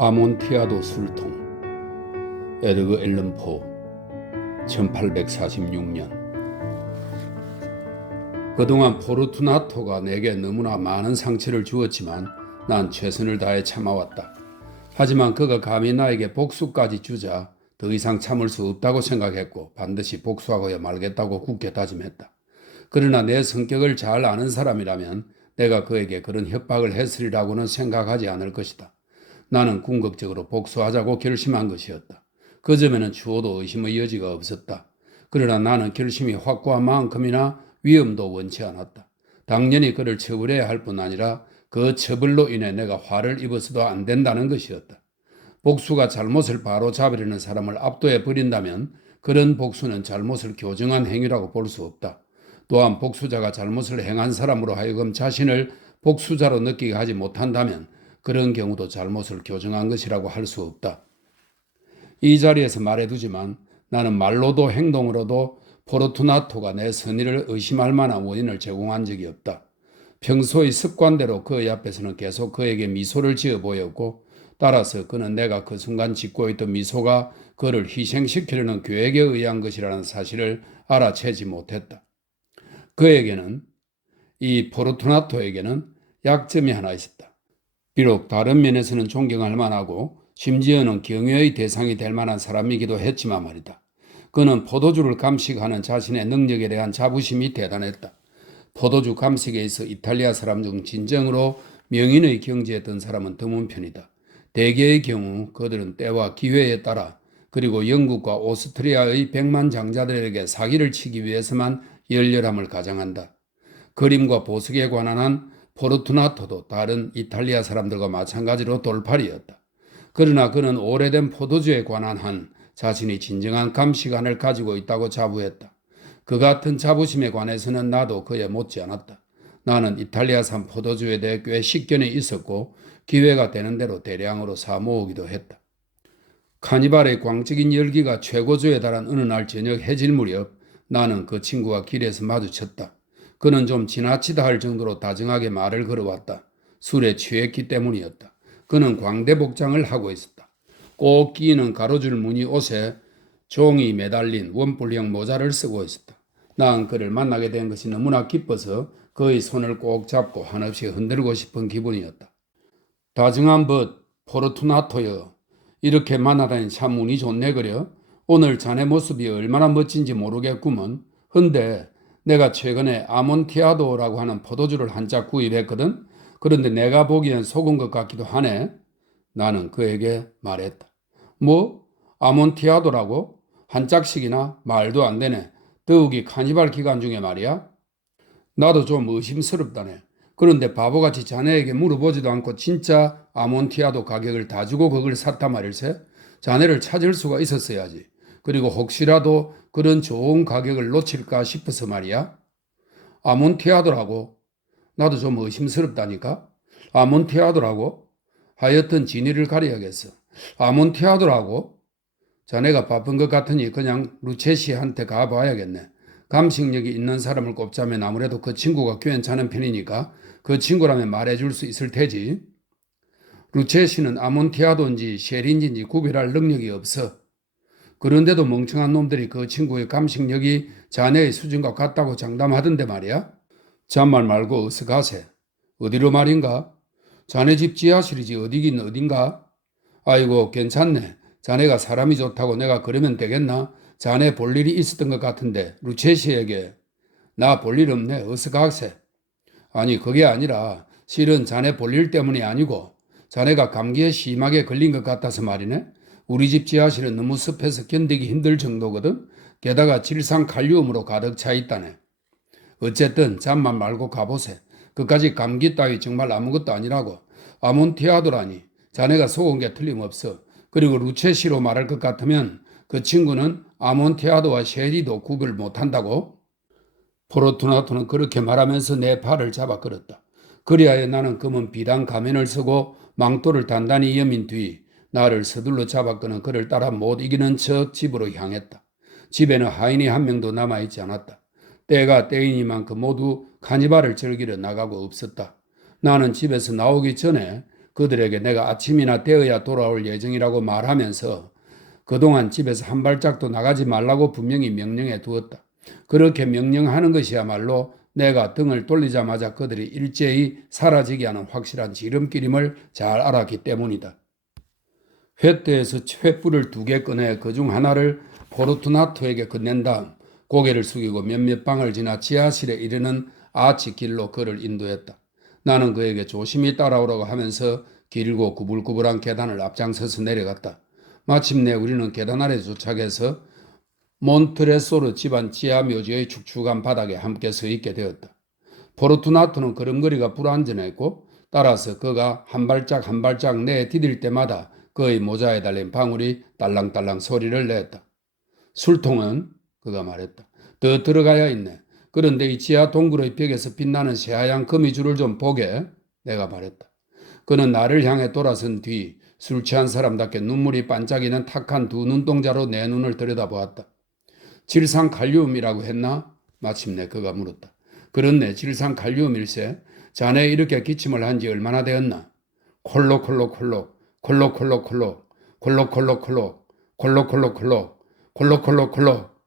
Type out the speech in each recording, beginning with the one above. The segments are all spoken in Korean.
아몬티아도 술통. 에드거 앨런 포. 1846년. 그동안 포르투나토가 내게 너무나 많은 상처를 주었지만 난 최선을 다해 참아왔다. 하지만 그가 감히 나에게 복수까지 주자 더 이상 참을 수 없다고 생각했고 반드시 복수하고야 말겠다고 굳게 다짐했다. 그러나 내 성격을 잘 아는 사람이라면 내가 그에게 그런 협박을 했으리라고는 생각하지 않을 것이다. 나는 궁극적으로 복수하자고 결심한 것이었다. 그 점에는 추호도 의심의 여지가 없었다. 그러나 나는 결심이 확고한 만큼이나 위험도 원치 않았다. 당연히 그를 처벌해야 할 뿐 아니라 그 처벌로 인해 내가 화를 입어서도 안 된다는 것이었다. 복수가 잘못을 바로잡으려는 사람을 압도해 버린다면 그런 복수는 잘못을 교정한 행위라고 볼 수 없다. 또한 복수자가 잘못을 행한 사람으로 하여금 자신을 복수자로 느끼게 하지 못한다면 그런 경우도 잘못을 교정한 것이라고 할 수 없다. 이 자리에서 말해두지만 나는 말로도 행동으로도 포르투나토가 내 선의를 의심할 만한 원인을 제공한 적이 없다. 평소의 습관대로 그의 앞에서는 계속 그에게 미소를 지어 보였고 따라서 그는 내가 그 순간 짓고 있던 미소가 그를 희생시키려는 계획에 의한 것이라는 사실을 알아채지 못했다. 그에게는, 이 포르투나토에게는 약점이 하나 있었다. 비록 다른 면에서는 존경할 만하고 심지어는 경외의 대상이 될 만한 사람이기도 했지만 말이다. 그는 포도주를 감식하는 자신의 능력에 대한 자부심이 대단했다. 포도주 감식에 있어 이탈리아 사람 중 진정으로 명인의 경지에 든 사람은 드문 편이다. 대개의 경우 그들은 때와 기회에 따라 그리고 영국과 오스트리아의 백만장자들에게 사기를 치기 위해서만 열렬함을 가장한다. 그림과 보석에 관한 한 포르투나토도 다른 이탈리아 사람들과 마찬가지로 돌팔이였다. 그러나 그는 오래된 포도주에 관한 한 자신이 진정한 감시관을 가지고 있다고 자부했다. 그 같은 자부심에 관해서는 나도 그에 못지않았다. 나는 이탈리아산 포도주에 대해 꽤 식견이 있었고 기회가 되는 대로 대량으로 사 모으기도 했다. 카니발의 광적인 열기가 최고조에 달한 어느 날 저녁 해질 무렵 나는 그 친구와 길에서 마주쳤다. 그는 좀 지나치다 할 정도로 다정하게 말을 걸어왔다. 술에 취했기 때문이었다. 그는 광대복장을 하고 있었다. 꼭 끼는 가로줄 무늬 옷에 종이 매달린 원뿔형 모자를 쓰고 있었다. 난 그를 만나게 된 것이 너무나 기뻐서 그의 손을 꼭 잡고 한없이 흔들고 싶은 기분이었다. 다정한 벗 포르투나토여, 이렇게 만나다니 참 운이 좋네 그려. 오늘 자네 모습이 얼마나 멋진지 모르겠구먼. 헌데 내가 최근에 아몬티아도라고 하는 포도주를 한 짝 구입했거든. 그런데 내가 보기엔 속은 것 같기도 하네. 나는 그에게 말했다. 뭐? 아몬티아도라고? 한 짝씩이나? 말도 안 되네. 더욱이 카니발 기간 중에 말이야. 나도 좀 의심스럽다네. 그런데 바보같이 자네에게 물어보지도 않고 진짜 아몬티아도 가격을 다 주고 그걸 샀단 말일세? 자네를 찾을 수가 있었어야지. 그리고 혹시라도 그런 좋은 가격을 놓칠까 싶어서 말이야. 아몬티아도라고? 나도 좀 의심스럽다니까. 아몬티아도라고? 하여튼 진위를 가려야겠어. 아몬티아도라고? 자네가 바쁜 것 같으니 그냥 루체시한테 가봐야겠네. 감식력이 있는 사람을 꼽자면 아무래도 그 친구가 괜찮은 편이니까 그 친구라면 말해줄 수 있을 테지. 루체시는 아몬티아도인지 쉐린인지 구별할 능력이 없어. 그런데도 멍청한 놈들이 그 친구의 감식력이 자네의 수준과 같다고 장담하던데 말이야. 잔말 말고 어서 가세. 어디로 말인가? 자네 집 지하실이지 어디긴 어딘가? 아이고 괜찮네. 자네가 사람이 좋다고 내가 그러면 되겠나? 자네 볼 일이 있었던 것 같은데 루체시에게. 나 볼 일 없네. 어서 가세. 아니 그게 아니라 실은 자네 볼 일 때문이 아니고 자네가 감기에 심하게 걸린 것 같아서 말이네. 우리 집 지하실은 너무 습해서 견디기 힘들 정도거든. 게다가 질산 칼륨으로 가득 차 있다네. 어쨌든 잠만 말고 가보세. 그까지 감기 따위 정말 아무것도 아니라고. 아몬티아도라니. 자네가 속은 게 틀림없어. 그리고 루체시로 말할 것 같으면 그 친구는 아몬티아도와 쉐리도 구별 못한다고? 포르투나토는 그렇게 말하면서 내 팔을 잡아 끌었다. 그리하여 나는 검은 비단 가면을 쓰고 망토를 단단히 여민 뒤 나를 서둘러 잡아끄는 그를 따라 못 이기는 척 집으로 향했다. 집에는 하인이 한 명도 남아있지 않았다. 때가 때이니만큼 모두 카니발을 즐기러 나가고 없었다. 나는 집에서 나오기 전에 그들에게 내가 아침이나 되어야 돌아올 예정이라고 말하면서 그동안 집에서 한 발짝도 나가지 말라고 분명히 명령해 두었다. 그렇게 명령하는 것이야말로 내가 등을 돌리자마자 그들이 일제히 사라지게 하는 확실한 지름길임을 잘 알았기 때문이다. 횃대에서 횃불을 2개 꺼내 그중 하나를 포르투나토에게 건넨 다음 고개를 숙이고 몇몇 방을 지나 지하실에 이르는 아치 길로 그를 인도했다. 나는 그에게 조심히 따라오라고 하면서 길고 구불구불한 계단을 앞장서서 내려갔다. 마침내 우리는 계단 아래 도착해서 몬트레소르 집안 지하 묘지의 축축한 바닥에 함께 서 있게 되었다. 포르투나토는 걸음걸이가 불안전했고 따라서 그가 한 발짝 한 발짝 내디딜 때마다 그의 모자에 달린 방울이 딸랑딸랑 소리를 냈다. 술통은? 그가 말했다. 더 들어가야 있네. 그런데 이 지하 동굴의 벽에서 빛나는 새하얀 거미줄을 좀 보게. 내가 말했다. 그는 나를 향해 돌아선 뒤 술 취한 사람답게 눈물이 반짝이는 탁한 2 눈동자로 내 눈을 들여다보았다. 질산칼륨이라고 했나? 마침내 그가 물었다. 그렇네, 질산칼륨일세. 자네 이렇게 기침을 한 지 얼마나 되었나? 콜록콜록콜록, 콜록콜록콜록, 콜록콜록콜록, 콜록콜록콜록, 콜록콜록콜록.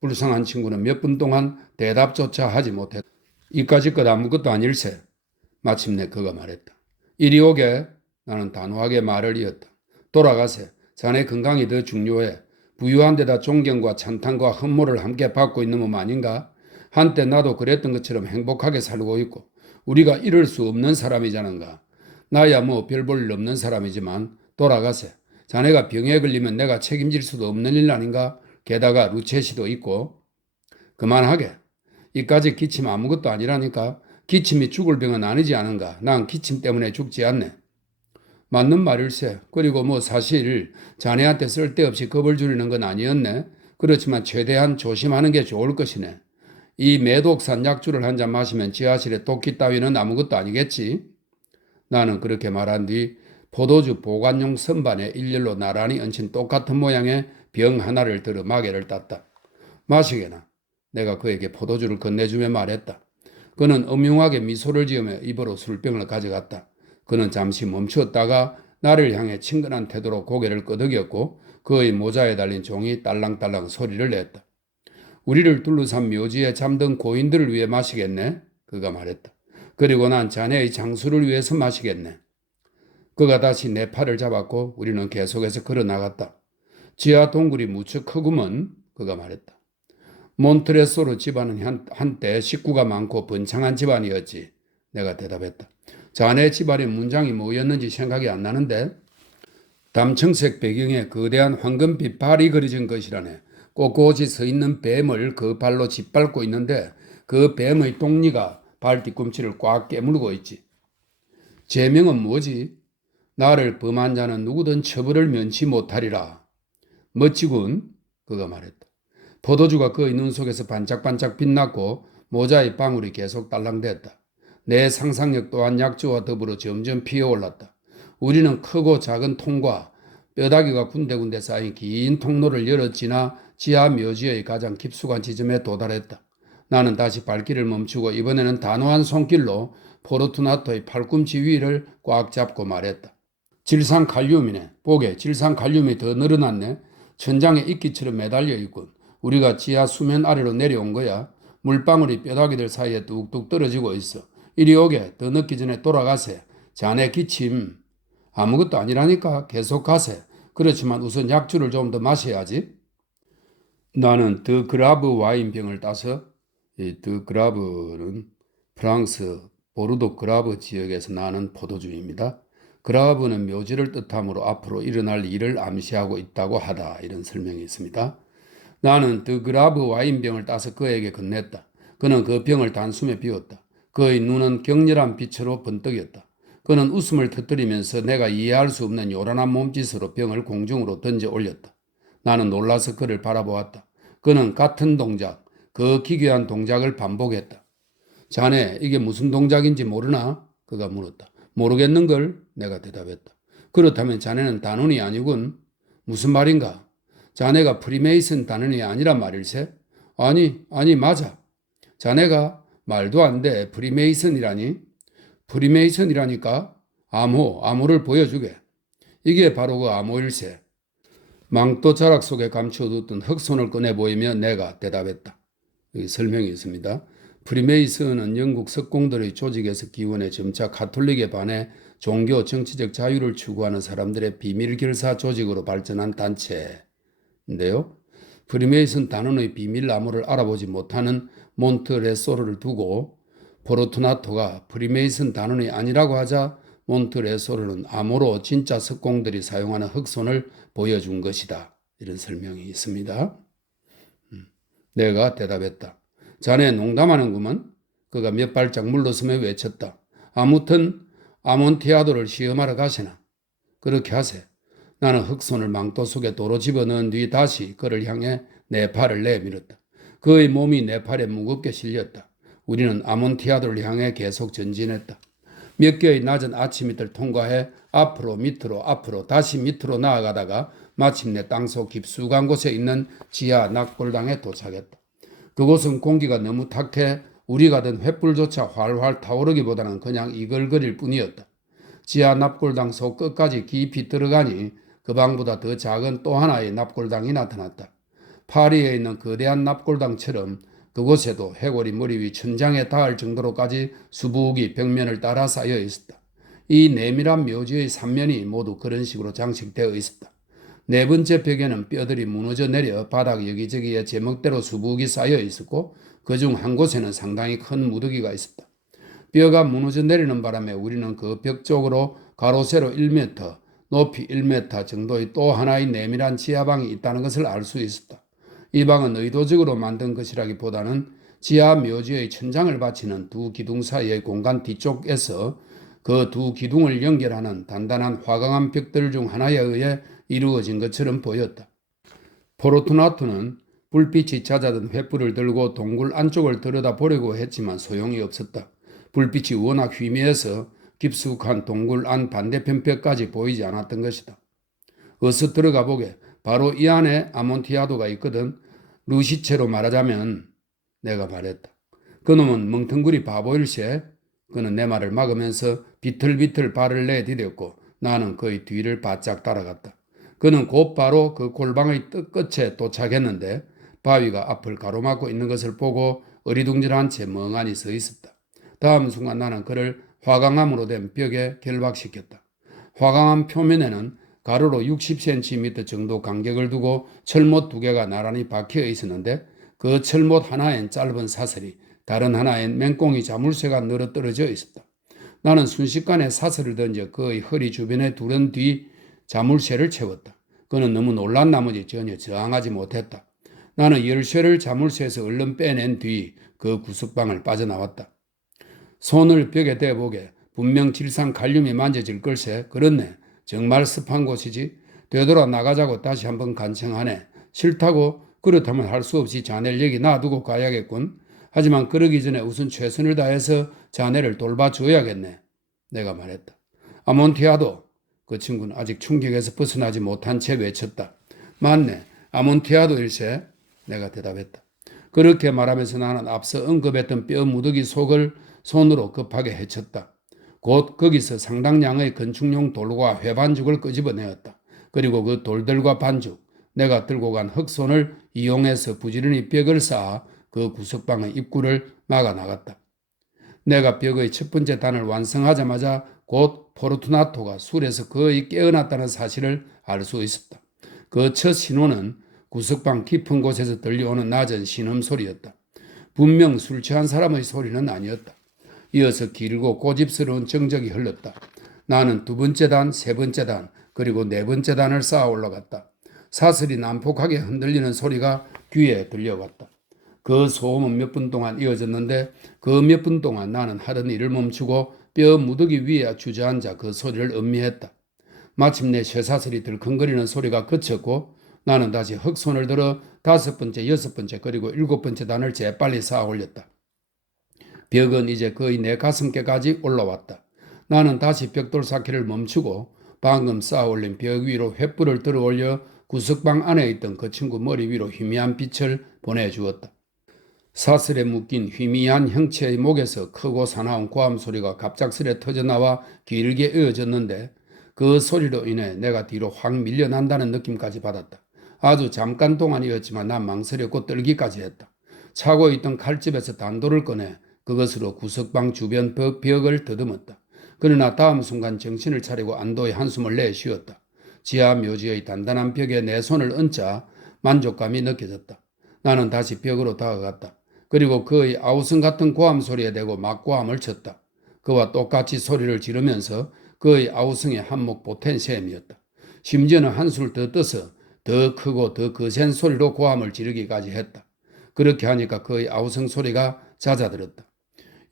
불쌍한 친구는 몇 분 동안 대답조차 하지 못했다. 이까짓 것 아무것도 아닐세. 마침내 그가 말했다. 이리 오게. 나는 단호하게 말을 이었다. 돌아가세. 자네 건강이 더 중요해. 부유한 데다 존경과 찬탄과 흠모를 함께 받고 있는 몸 아닌가? 한때 나도 그랬던 것처럼 행복하게 살고 있고 우리가 이럴 수 없는 사람이자는가. 나야 뭐 별 볼 일 없는 사람이지만 돌아가세. 자네가 병에 걸리면 내가 책임질 수도 없는 일 아닌가? 게다가 루체시도 있고. 그만하게. 이까지 기침 아무것도 아니라니까. 기침이 죽을 병은 아니지 않은가. 난 기침 때문에 죽지 않네. 맞는 말일세. 그리고 뭐 사실 자네한테 쓸데없이 겁을 주리는 건 아니었네. 그렇지만 최대한 조심하는 게 좋을 것이네. 이 매독산 약주를 한 잔 마시면 지하실에 도끼 따위는 아무것도 아니겠지. 나는 그렇게 말한 뒤 포도주 보관용 선반에 일렬로 나란히 얹힌 똑같은 모양의 병 하나를 들어 마개를 땄다. 마시게나. 내가 그에게 포도주를 건네주며 말했다. 그는 음흉하게 미소를 지으며 입으로 술병을 가져갔다. 그는 잠시 멈추었다가 나를 향해 친근한 태도로 고개를 끄덕였고 그의 모자에 달린 종이 딸랑딸랑 소리를 냈다. 우리를 둘러싼 묘지에 잠든 고인들을 위해 마시겠네? 그가 말했다. 그리고 난 자네의 장수를 위해서 마시겠네. 그가 다시 내 팔을 잡았고 우리는 계속해서 걸어나갔다. 지하 동굴이 무척 크구먼. 그가 말했다. 몬트레소르 집안은 한때 식구가 많고 번창한 집안이었지. 내가 대답했다. 자네 집안의 문장이 뭐였는지 생각이 안 나는데. 담청색 배경에 거대한 황금빛 발이 그려진 것이라네. 꼿꼿이 서 있는 뱀을 그 발로 짓밟고 있는데 그 뱀의 똥니가 발 뒤꿈치를 꽉 깨물고 있지. 제명은 뭐지? 나를 범한 자는 누구든 처벌을 면치 못하리라. 멋지군. 그가 말했다. 포도주가 그의 눈 속에서 반짝반짝 빛났고 모자의 방울이 계속 딸랑댔다. 내 상상력 또한 약주와 더불어 점점 피어올랐다. 우리는 크고 작은 통과 뼈다귀가 군데군데 쌓인 긴 통로를 열어 지나 지하 묘지의 가장 깊숙한 지점에 도달했다. 나는 다시 발길을 멈추고 이번에는 단호한 손길로 포르투나토의 팔꿈치 위를 꽉 잡고 말했다. 질산칼륨이네. 보게, 질산칼륨이 더 늘어났네. 천장에 이끼처럼 매달려 있군. 우리가 지하 수면 아래로 내려온 거야. 물방울이 뼈다귀들 사이에 뚝뚝 떨어지고 있어. 이리 오게. 더 늦기 전에 돌아가세. 자네 기침. 아무것도 아니라니까. 계속 가세. 그렇지만 우선 약주를 좀 더 마셔야지. 나는 더 그라브 와인병을 따서, 이 더 그라브는 프랑스 보르도 그라브 지역에서 나는 포도주입니다. 그라브는 묘지를 뜻하므로 앞으로 일어날 일을 암시하고 있다고 하다. 이런 설명이 있습니다. 나는 더 그라브 와인병을 따서 그에게 건넸다. 그는 그 병을 단숨에 비웠다. 그의 눈은 격렬한 빛으로 번뜩였다. 그는 웃음을 터뜨리면서 내가 이해할 수 없는 요란한 몸짓으로 병을 공중으로 던져 올렸다. 나는 놀라서 그를 바라보았다. 그는 같은 동작, 그 기괴한 동작을 반복했다. 자네, 이게 무슨 동작인지 모르나? 그가 물었다. 모르겠는걸? 내가 대답했다. 그렇다면 자네는 단원이 아니군. 무슨 말인가? 자네가 프리메이슨 단원이 아니란 말일세? 아니, 맞아. 자네가 말도 안 돼. 프리메이슨이라니? 프리메이슨이라니까? 암호를 보여주게. 이게 바로 그 암호일세. 망토 자락 속에 감춰뒀던 흑손을 꺼내 보이며 내가 대답했다. 여기 설명이 있습니다. 프리메이슨은 영국 석공들의 조직에서 기원해 점차 가톨릭에 반해 종교, 정치적 자유를 추구하는 사람들의 비밀 결사 조직으로 발전한 단체인데요. 프리메이슨 단원의 비밀 암호를 알아보지 못하는 몬트레소르를 두고 포르투나토가 프리메이슨 단원이 아니라고 하자 몬트레소르는 암호로 진짜 석공들이 사용하는 흑손을 보여준 것이다. 이런 설명이 있습니다. 내가 대답했다. 자네 농담하는구먼. 그가 몇 발짝 물러서며 외쳤다. 아무튼 아몬티아도를 시험하러 가시나. 그렇게 하세. 나는 흑손을 망토 속에 도로 집어넣은 뒤 다시 그를 향해 내 팔을 내밀었다. 그의 몸이 내 팔에 무겁게 실렸다. 우리는 아몬티아도를 향해 계속 전진했다. 몇 개의 낮은 아침이들 통과해 앞으로 밑으로 앞으로 다시 밑으로 나아가다가 마침내 땅속 깊숙한 곳에 있는 지하 납골당에 도착했다. 그곳은 공기가 너무 탁해 우리가 든 횃불조차 활활 타오르기보다는 그냥 이글거릴 뿐이었다. 지하 납골당 속 끝까지 깊이 들어가니 그 방보다 더 작은 또 하나의 납골당이 나타났다. 파리에 있는 거대한 납골당처럼 그곳에도 해골이 머리 위 천장에 닿을 정도로까지 수북이 벽면을 따라 쌓여 있었다. 이 내밀한 묘지의 3면이 모두 그런 식으로 장식되어 있었다. 네 번째 벽에는 뼈들이 무너져 내려 바닥 여기저기에 제멋대로 수북이 쌓여 있었고 그중 한 곳에는 상당히 큰 무더기가 있었다. 뼈가 무너져 내리는 바람에 우리는 그 벽 쪽으로 가로 세로 1m, 높이 1m 정도의 또 하나의 내밀한 지하방이 있다는 것을 알 수 있었다. 이 방은 의도적으로 만든 것이라기보다는 지하 묘지의 천장을 받치는 두 기둥 사이의 공간 뒤쪽에서 그 두 기둥을 연결하는 단단한 화강암 벽들 중 하나에 의해 이루어진 것처럼 보였다. 포르투나토는 불빛이 잦아든 횃불을 들고 동굴 안쪽을 들여다보려고 했지만 소용이 없었다. 불빛이 워낙 희미해서 깊숙한 동굴 안 반대편 벽까지 보이지 않았던 것이다. 어서 들어가 보게. 바로 이 안에 아몬티아도가 있거든. 루시체로 말하자면 내가 말했다. 그놈은 멍텅구리 바보일세. 그는 내 말을 막으면서 비틀비틀 발을 내디뎠고 나는 그의 뒤를 바짝 따라갔다. 그는 곧바로 그 골방의 끝에 도착했는데 바위가 앞을 가로막고 있는 것을 보고 어리둥절한 채 멍하니 서 있었다. 다음 순간 나는 그를 화강암으로 된 벽에 결박시켰다. 화강암 표면에는 가로로 60cm 정도 간격을 두고 철못 두 개가 나란히 박혀 있었는데 그 철못 하나엔 짧은 사슬이 다른 하나엔 맹꽁이 자물쇠가 늘어떨어져 있었다. 나는 순식간에 사슬을 던져 그의 허리 주변에 두른 뒤 자물쇠를 채웠다. 그는 너무 놀란 나머지 전혀 저항하지 못했다. 나는 열쇠를 자물쇠에서 얼른 빼낸 뒤 그 구석방을 빠져나왔다. 손을 벽에 대보게. 분명 질산 칼륨이 만져질 걸세. 그렇네. 정말 습한 곳이지. 되돌아 나가자고 다시 한번 간청하네. 싫다고? 그렇다면 할 수 없이 자네를 여기 놔두고 가야겠군. 하지만 그러기 전에 우선 최선을 다해서 자네를 돌봐줘야겠네. 내가 말했다. 아몬티아도. 그 친구는 아직 충격에서 벗어나지 못한 채 외쳤다. 맞네. 아몬티아도일세. 내가 대답했다. 그렇게 말하면서 나는 앞서 언급했던 뼈 무더기 속을 손으로 급하게 헤쳤다. 곧 거기서 상당량의 건축용 돌과 회반죽을 끄집어내었다. 그리고 그 돌들과 반죽, 내가 들고 간 흑손을 이용해서 부지런히 벽을 쌓아 그 구석방의 입구를 막아 나갔다. 내가 벽의 첫 번째 단을 완성하자마자 곧 포르투나토가 술에서 거의 깨어났다는 사실을 알 수 있었다. 그 첫 신호는 구석방 깊은 곳에서 들려오는 낮은 신음소리였다. 분명 술 취한 사람의 소리는 아니었다. 이어서 길고 고집스러운 정적이 흘렀다. 나는 두 번째 단, 세 번째 단, 그리고 네 번째 단을 쌓아 올라갔다. 사슬이 난폭하게 흔들리는 소리가 귀에 들려왔다. 그 소음은 몇 분 동안 이어졌는데 그 몇 분 동안 나는 하던 일을 멈추고 뼈 무더기 위에 주저앉아 그 소리를 음미했다. 마침내 쇠사슬이 들컹거리는 소리가 그쳤고 나는 다시 흑손을 들어 다섯 번째, 여섯 번째, 그리고 일곱 번째 단을 재빨리 쌓아 올렸다. 벽은 이제 거의 내 가슴께까지 올라왔다. 나는 다시 벽돌 쌓기를 멈추고 방금 쌓아 올린 벽 위로 횃불을 들어 올려 구석방 안에 있던 그 친구 머리 위로 희미한 빛을 보내주었다. 사슬에 묶인 희미한 형체의 목에서 크고 사나운 고함 소리가 갑작스레 터져나와 길게 이어졌는데 그 소리로 인해 내가 뒤로 확 밀려난다는 느낌까지 받았다. 아주 잠깐 동안이었지만 난 망설였고 떨기까지 했다. 차고 있던 칼집에서 단도를 꺼내 그것으로 구석방 주변 벽을 더듬었다. 그러나 다음 순간 정신을 차리고 안도의 한숨을 내쉬었다. 지하 묘지의 단단한 벽에 내 손을 얹자 만족감이 느껴졌다. 나는 다시 벽으로 다가갔다. 그리고 그의 아우성 같은 고함 소리에 대고 막고함을 쳤다. 그와 똑같이 소리를 지르면서 그의 아우성에 한몫 보탠 셈이었다. 심지어는 한술 더 떠서 더 크고 더 거센 소리로 고함을 지르기까지 했다. 그렇게 하니까 그의 아우성 소리가 잦아들었다.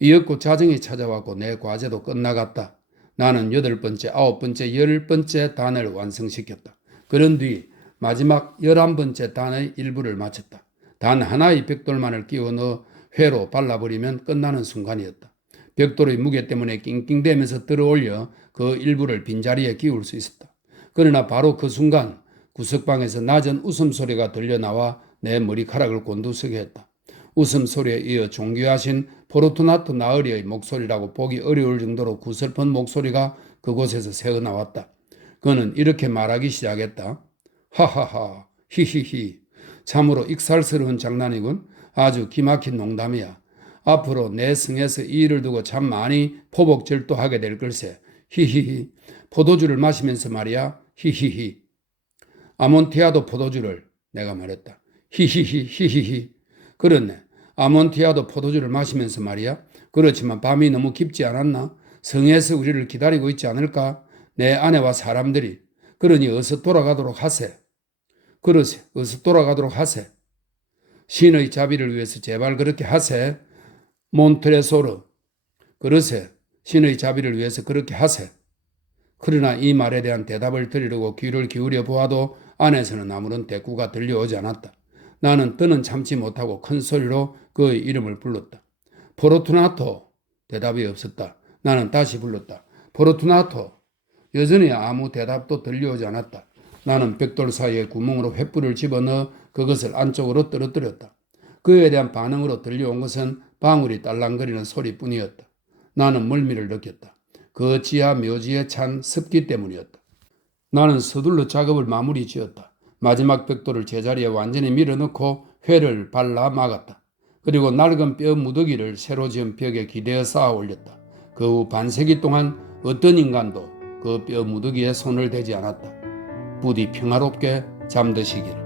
이윽고 자정이 찾아왔고 내 과제도 끝나갔다. 나는 8번째, 9번째, 10번째 단을 완성시켰다. 그런 뒤 마지막 11번째 단의 일부를 마쳤다. 단 하나의 벽돌만을 끼워 넣어 회로 발라버리면 끝나는 순간이었다. 벽돌의 무게 때문에 낑낑대면서 들어올려 그 일부를 빈자리에 끼울 수 있었다. 그러나 바로 그 순간 구석방에서 낮은 웃음소리가 들려나와 내 머리카락을 곤두서게 했다. 웃음소리에 이어 존귀하신 포르투나토 나으리의 목소리라고 보기 어려울 정도로 구슬픈 목소리가 그곳에서 새어나왔다. 그는 이렇게 말하기 시작했다. 하하하, 히히히. 참으로 익살스러운 장난이군. 아주 기막힌 농담이야. 앞으로 내 성에서 이 일을 두고 참 많이 포복절도하게 될 걸세. 히히히. 포도주를 마시면서 말이야. 히히히. 아몬티아도 포도주를. 내가 말했다. 히히히 히히히. 그렇네. 아몬티아도 포도주를 마시면서 말이야. 그렇지만 밤이 너무 깊지 않았나? 성에서 우리를 기다리고 있지 않을까? 내 아내와 사람들이. 그러니 어서 돌아가도록 하세. 그러세. 어서 돌아가도록 하세. 신의 자비를 위해서 제발 그렇게 하세. 몬트레소르. 그러세. 신의 자비를 위해서 그렇게 하세. 그러나 이 말에 대한 대답을 들으려고 귀를 기울여 보아도 안에서는 아무런 대꾸가 들려오지 않았다. 나는 더는 참지 못하고 큰 소리로 그의 이름을 불렀다. 포르투나토. 대답이 없었다. 나는 다시 불렀다. 포르투나토. 여전히 아무 대답도 들려오지 않았다. 나는 벽돌 사이에 구멍으로 횃불을 집어넣어 그것을 안쪽으로 떨어뜨렸다. 그에 대한 반응으로 들려온 것은 방울이 딸랑거리는 소리뿐이었다. 나는 멀미를 느꼈다. 그 지하 묘지에 찬 습기 때문이었다. 나는 서둘러 작업을 마무리 지었다. 마지막 벽돌을 제자리에 완전히 밀어넣고 회를 발라 막았다. 그리고 낡은 뼈 무더기를 새로 지은 벽에 기대어 쌓아 올렸다. 그 후 반세기 동안 어떤 인간도 그 뼈 무더기에 손을 대지 않았다. 부디 평화롭게 잠드시기를.